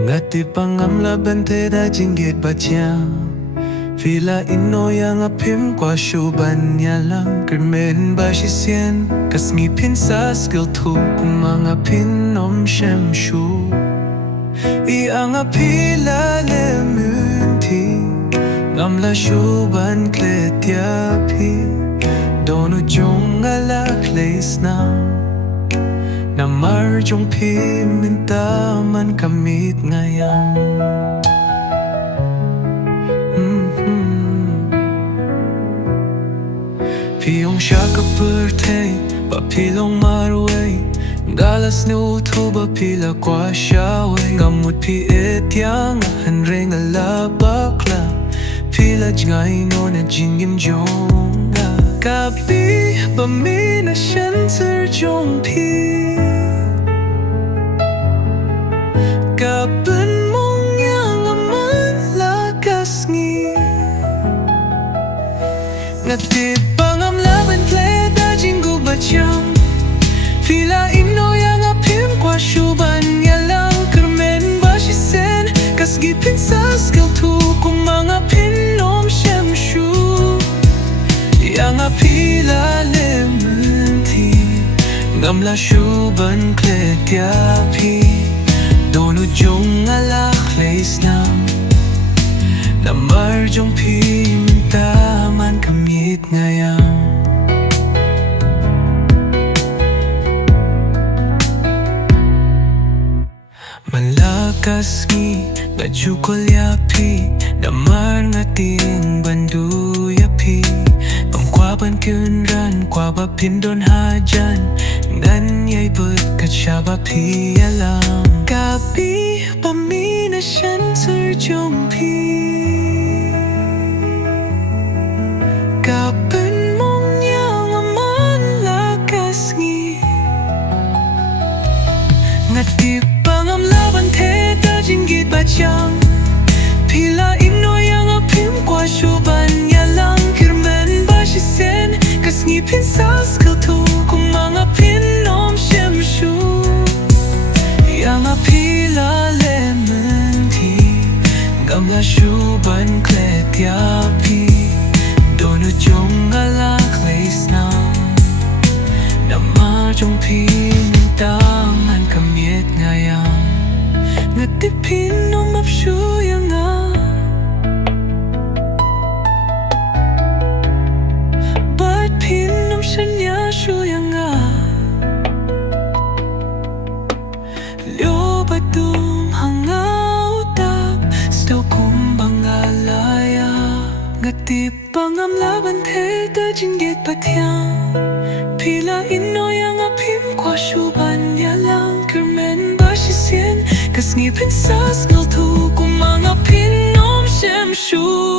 Ngati pangam la bente da jinggit baca Vila ino yang apim kwa syuban yalang Kermen basisien Kas ngipin sa skill tu Kumang apin om shem shu Iang apila le munti Ngam la syuban klet yapi Dono jong alak leis na Namar jong pi minta man kamit ngayang Piyong siya kapurtay Papilong marway Galas ni uto ba pila kwa siya way Ngamut pi etyang hanring ala bakla Pila jngay no na jingim jonga Kapi ba mi na syan sir jong pi Kapan mong yang aman lakas ngi Ngati pangam laban tle da jinggu bachang Vila ino yang apim kwa syuban yalang Kermen basisen Kas gipin sa skill tu Kumang apin om shem shu Yang apila le menti Ngam la syuban klet yapi Dono jong alak leis nam Namar jong pi minta man kamit ngayang Malakas ngi ngajukol yapi Namar ngating bandu yapi Pangkwaban kunran kwaba pindon hajan Ngan yay but kachaba pi alam Kapi pamina syan sir jong pi Kapan mong yang aman lakas ngi Ngati pangam laban te da jinggit bachang Pila ino yang apim kwa syuban yalang Kirmen basisen Kas ngipin sa skill tu Kumang apin om shem shu Yang apila le menti Ngam la syuban klet yapi Dono jong alak leis nam Namar jong pi mintangan kamiet ngayang Ngatipin om apsyu yang Bat pin om shanya shu yang Lyo batum hangau tap Sto kumbang alaya Ngatip pangam laban te da jinggit patyang Pila ino yang apim kwa syuban yalang Kermen basisien Kas ngipin sa skill tu Kumang apin om shem shu